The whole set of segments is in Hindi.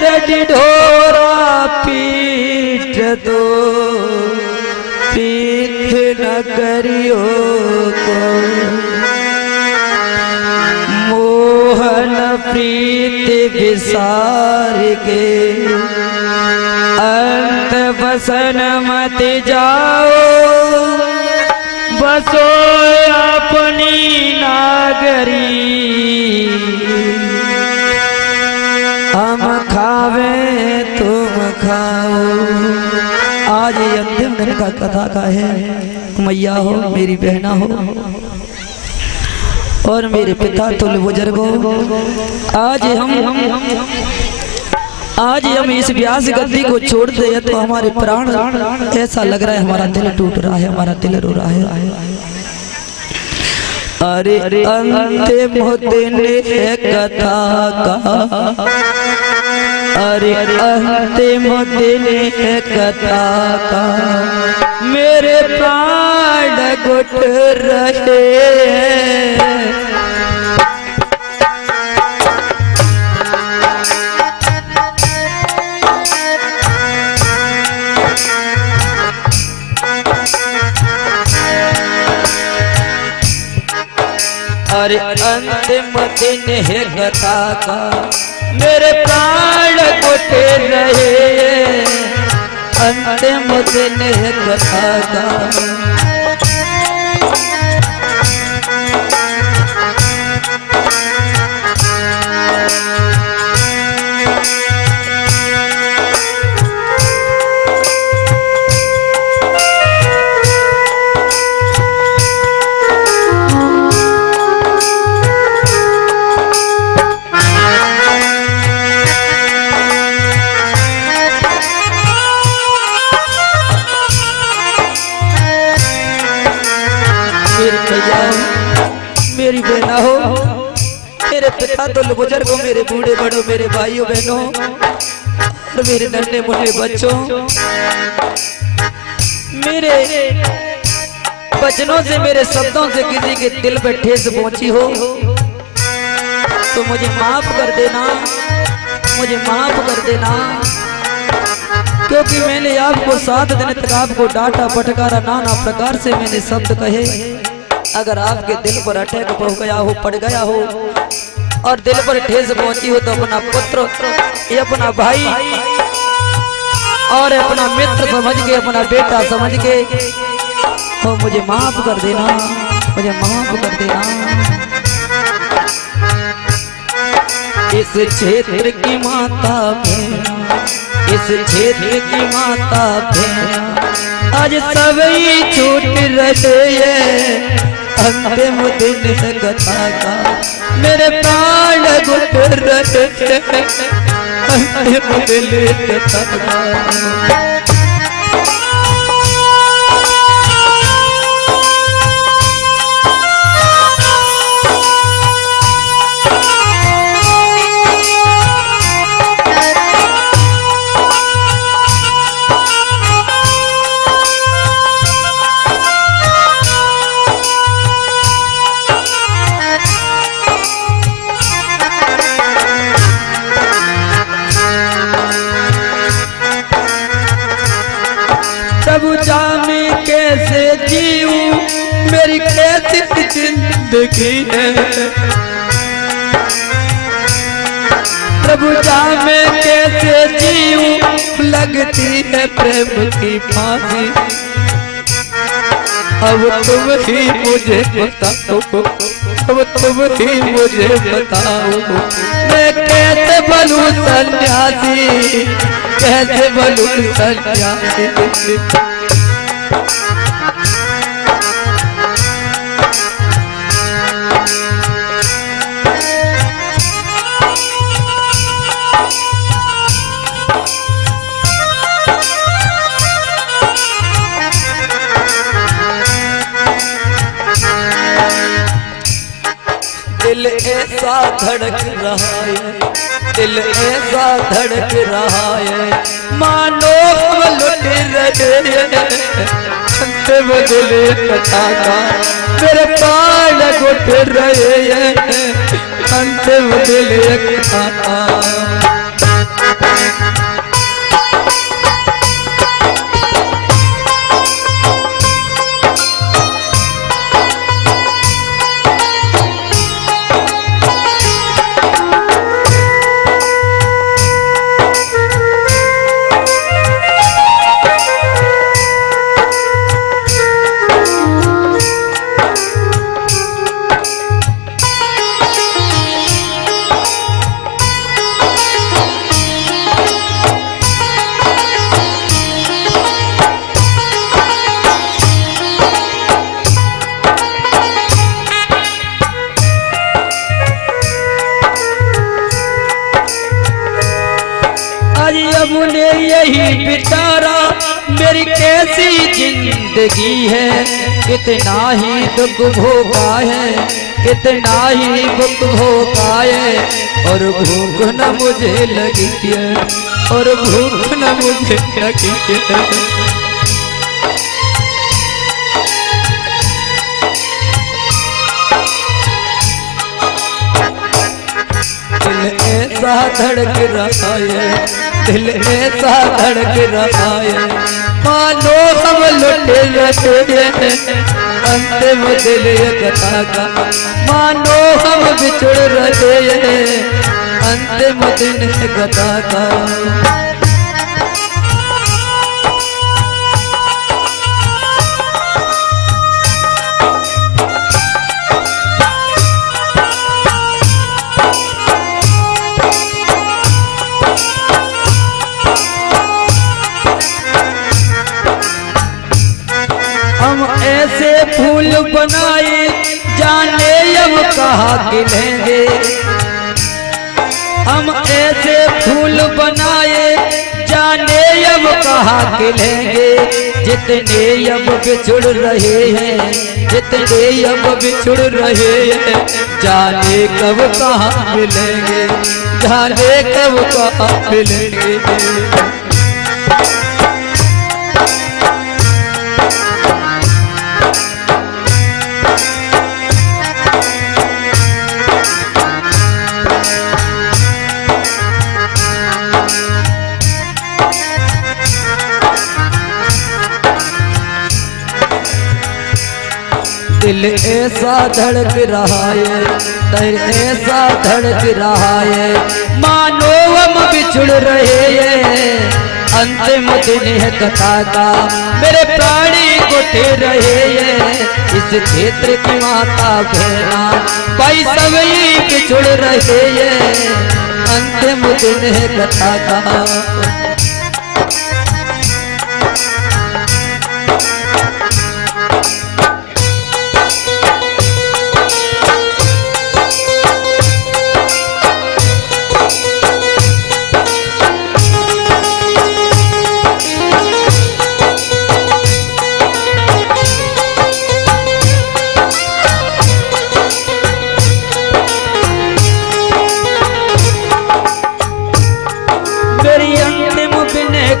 ढोरा पीठ दो पीठ न करियो को मोहन प्रीति विसार के अंत बसन मत जाओ बसो अपनी नागरी हम खावे तुम खाओ। आज ये अंतिम दिन का कथा का है। मैया हो मेरी बहना हो और मेरे पिता तुल बुजुर्ग हो। आज हम इस व्यास गद्दी को छोड़ दे तो हमारे प्राण ऐसा लग रहा है हमारा दिल टूट रहा है, हमारा दिल रो रहा है। अरे अंतिम दिन कथा का, अरे अंतिम दिन कथा का मेरे प्राण घुट रहे। अरे अंतिम दिन है कथा का मेरे प्राण घुट रहे। अंतिम दिन है कथा का मेरी बहना हो, मेरे पिता तुल बुजुर्ग हो, मेरे बूढ़े बड़ों, मेरे भाइयों बहनों और मेरे नन्हे मुन्ने बच्चों, मेरे वचनों से मेरे शब्दों से किसी के दिल पे ठेस पहुंची हो तो मुझे माफ कर देना, मुझे माफ कर देना। क्योंकि मैंने आपको 7 दिन तक आपको डांटा फटकारा, नाना प्रकार से मैंने शब्द कहे। अगर आपके दिल पर अटैक हो गया हो, पड़ गया हो और दिल पर ठेस पहुंची हो तो अपना पुत्र, ये अपना भाई और अपना मित्र समझ के, अपना बेटा समझ के तो मुझे माफ कर देना, मुझे माफ कर देना। इस क्षेत्र की माता बहना, इस क्षेत्र की माता बहना आज सभी छूट रहे हैं। अंतिम दिन है कथा का मेरे प्राण घुट रहे। अंतिम दिन कथा का प्रभु जाने कैसे जीऊं मेरी कैसी जिंदगी है। प्रभु जाने कैसे जीऊं लगती है प्रेम की फांसी। अब तुम ही मुझे बताओ, अब तुम ही मुझे बताओ मैं कैसे बनूं सन्यासी, कैसे बनूं सन्यासी। दिल ऐसा धड़क रहा है, दिल ऐसा धड़क रहा है मानो लुट रहे। अंतिम दिल कथा का मेरे प्राण घुट रहे हैं। अंतिम दिल कथा आज अब ने यही बिचारा मेरी कैसी जिंदगी है, कितना ही दुख भोगा है, कितना ही दुख भोगा है, और भूख न मुझे लगी है, और भूख न मुझे लगी है। दिल ऐसा धड़क रहा है, दिल ऐसा धड़क रहा है, मानो हम लुटे रहे हैं अंतिम दिल कथा का, मानो हम बिछुड़ रहे हैं अंतिम दिन कथा का। हम ऐसे फूल बनाए जाने अब कहाँ खिलेंगे, हम ऐसे फूल बनाए जाने अब कहाँ खिलेंगे, जितने अब बिछुड़ रहे हैं, जितने अब बिछुड़ रहे हैं, जाने कब कहाँ मिलेंगे, जाने कब कहाँ मिलेंगे। दिल ऐसा धड़क रहा है, दिल ऐसा धड़क रहा है, मानो हम बिछुड़ रहे हैं अंतिम दिन है कथा का, मेरे प्राणी गोटे रहे हैं इस क्षेत्र की माता बहना, भाई सभी बिछुड़ रहे हैं अंतिम दिन है कथा का।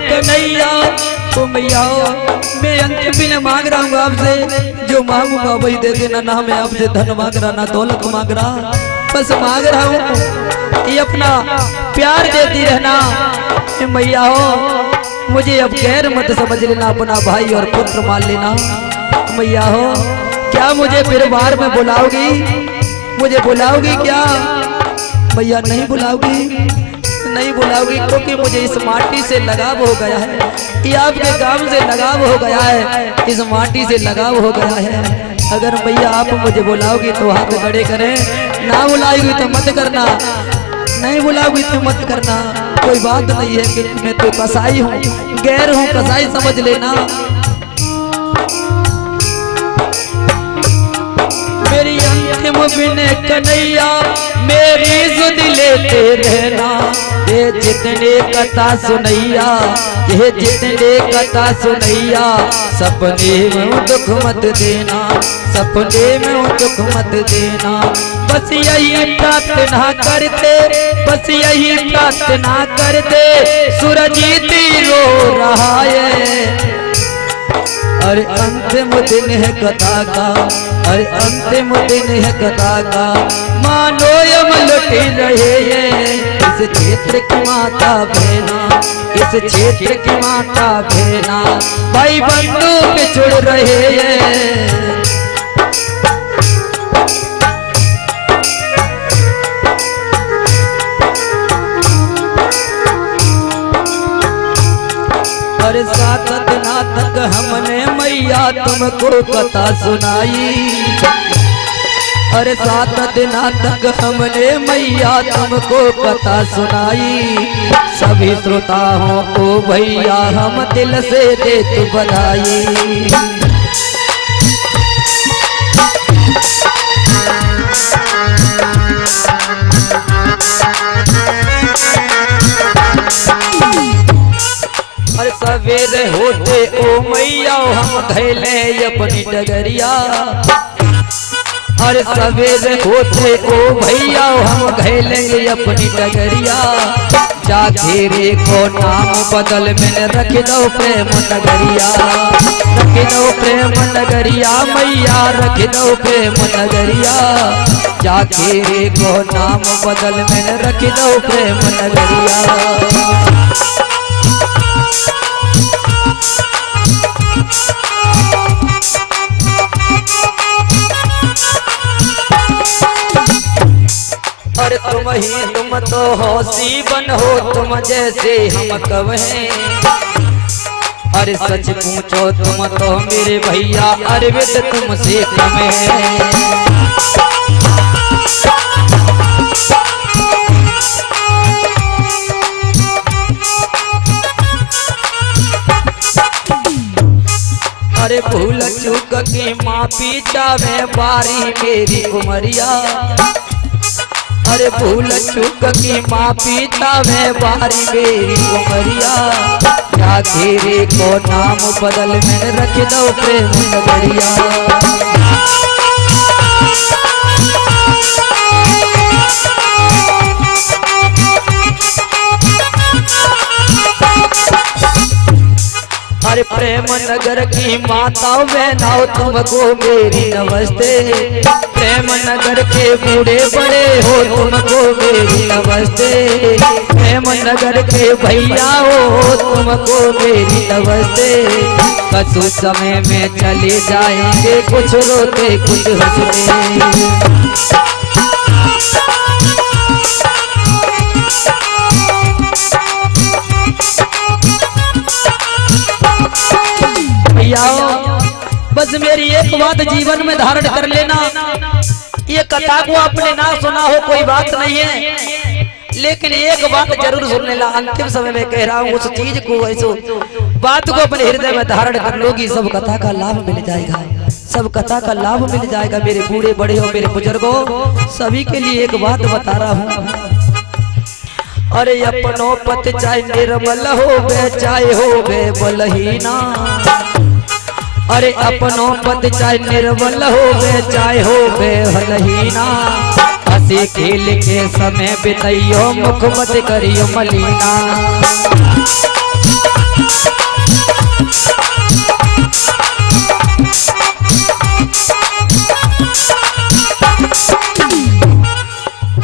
कन्हैया तुम आओ, मैं अंतिम बिन मांग रहा हूँ आपसे, जो मांगूंगा वही दे देना, ना मैं आपसे धन मांग रहा ना दौलत मांग रहा, बस मांग रहा हूँ ये अपना प्यार देती रहना। मैया हो मुझे अब गैर मत समझ लेना, अपना भाई और पुत्र मान लेना। मैया हो क्या मुझे फिर बार में बुलाओगी, मुझे बुलाओगी क्या? मैया नहीं बुलाओगी, नहीं बुलाओगी, क्योंकि मुझे इस माटी से लगाव हो गया है, ये आपके काम से लगाव हो गया है, इस माटी से लगाव हो गया है। अगर भैया आप मुझे बुलाओगी तो हाथ खड़े करें, ना बुलाओगी तो मत करना, नहीं बुलाओगी तो मत करना। कोई बात नहीं है कि मैं तो कसाई हूँ, गैर हूँ, कसाई समझ लेना। मेरी अंतिम बिन कन्हैया मेरी सुध लेते रहना, ये जितने कथा सुनैया, ये जितने कथा सुनैया, सपने में दुख मत देना, सपने में दुख मत देना। बस यही प्रार्थना करते, बस यही प्रार्थना करते, सूरजीत रो रहा है। अरे अंतिम दिन है कथा का, अरे अंतिम दिन है कथा का, मानो यम लुटे रहे हैं इस क्षेत्र की माता बहना, इस क्षेत्र की माता बहना, भाई बंधु बिछुड़ रहे हैं। अरे 7 दिना तक हमने मैया तुमको कथा सुनाई, अरे 7 दिना तक हमने मैया तुमको कथा सुनाई। सभी श्रोताओं को भैया हम दिल से देते बधाई। सवेरे होते ओ मैया हम धैले अपनी डगरिया। अरे सवेरे होते ओ भैया हम धैले अपनी डगरिया। जाखेरे को नाम बदल में रख दो प्रेम नगरिया। रख दो प्रेम नगरिया मैया रख दो प्रेम नगरिया। जाखेरे को नाम बदल में रख दो प्रेम नगरिया। अरे तुम तो होशी बन हो तुम जैसे हम कब हैं। अरे सच पूछो तुम तो मेरे भैया अरविंद तुमसे कम है। अरे भूल चूक की माफी चाहे बारी मेरी उमरिया। अरे भूल चूक की माफी चाहे बारी मेरी उमरिया। क्या तेरे को नाम बदल में रख दो प्रेम नगरिया। अरे प्रेम नगर की माताओं बहनाओं तुमको मेरी नमस्ते। प्रेम नगर के बूढ़े बड़े हो तुमको मेरी नमस्ते। प्रेम नगर के भैया हो तुमको मेरी नमस्ते। कछु समय में चले जाएंगे कुछ रोते कुछ हंसते। बस मेरी एक बात जीवन में धारण कर लेना। ये कथा को आपने ना सुना हो कोई बात नहीं है, लेकिन एक बात जरूर सुन लेना। अंतिम समय में कह रहा हूँ उस चीज को ऐसो बात को अपने हृदय में धारण कर लोगी। सब कथा का लाभ मिल जाएगा। सब कथा का लाभ मिल जाएगा। मेरे बूढ़े बड़े हो मेरे बुजुर्गों सभी के लिए एक बात बता रहा हूँ। अरे अपनों पति चाहे निर्मल हो गए चाहे हो गए बलहीना। अरे अपनों पति चाहे निर्बल हो गए चाहे हो गए बलहीना। हंसी खेल के समय बिताइयो मुख मत करियो मलिना।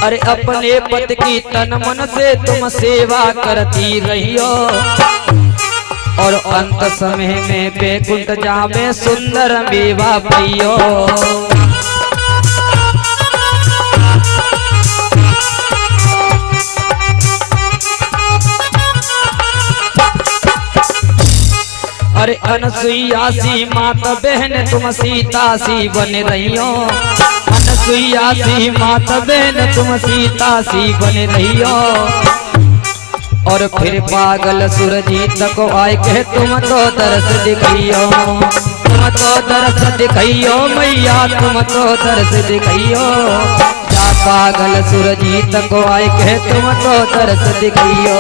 अरे अपने पति की तन मन से तुम सेवा करती रहियो। और अंत समय में बैकुंठ जावे सुंदर मेवा पियो। अरे अनसुईया सी माता बहन तुम सीता सी बन रहियो। अनसुईया सी माता बहन तुम सीता सी बन रहियो। और फिर पागल सूरजीत को आए कहे तुम तो दरस दिखाइयो। तुम तो दरस दिखाइयो मैया तुम तो दरस दिखाइयो। जा पागल सूरजीत को आए कहे तुम तो दरस दिखाइयो।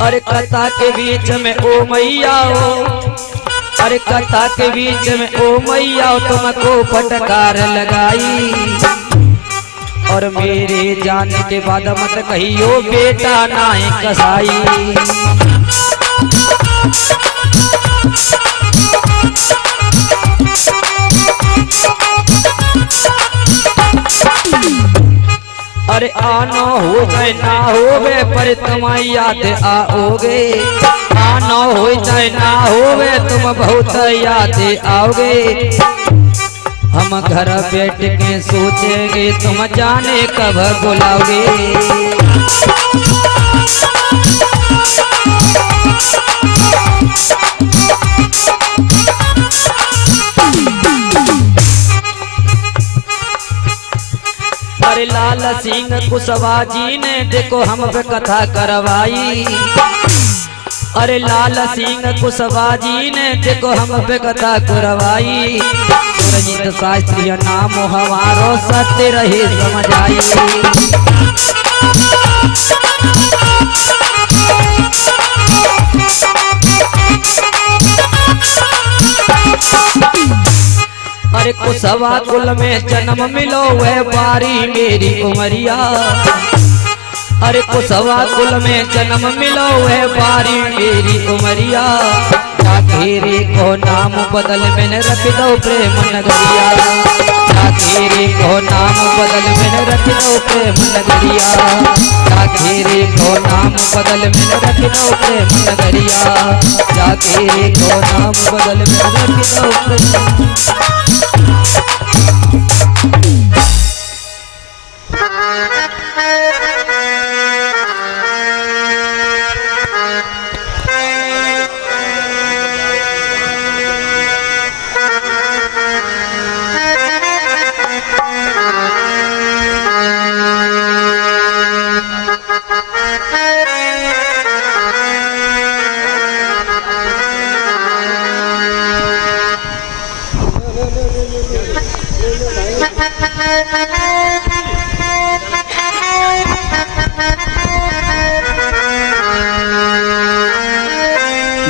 अरे कथा के बीच में ओ मैया ओ। अरे कथा के बीच में ओ मैया तुमको फटकार लगाई। और मेरे जाने के बाद मत कहियो बेटा नाई कसाई। अरे आनो हो जाए ना होवे पर तुम्हारी याद आओगे। आनो हो जाए ना होवे तुम बहुत याद आओगे। हम घर बैठ के सोचेंगे तुम जाने कब बुलाओगे। अरे लाल सिंह कुशवाहा जी ने देखो हम पे कथा करवाई। अरे लाल सिंह कुशवाहा जी ने देखो हम पे कथा करवाई, सुरजीत शास्त्री नाम हमारो सत्य रहे समझ आई। अरे कुशवाहा कुल में जन्म मिलो वह बारी मेरी उमरिया, अरे कुशवाहा कुल में जन्म मिलो वह बारी मेरी उमरिया, जाखेरे को नाम बदल मैंने रख दो प्रेम नगरिया, जाखेरे को नाम बदल मैंने रख दो प्रेम नगरिया, जाखेरे को नाम बदल मैंने रख दो प्रेम नगरिया, जाखेरे को नाम बदल मैंने रख दो प्रेम।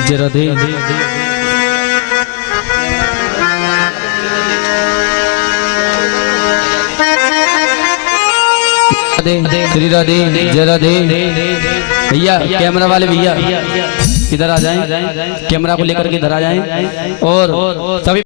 जरा दे श्री राधे जरा दे भैया, कैमरा वाले भैया इधर आ जाएं, कैमरा को लेकर के इधर आ जाएं और सभी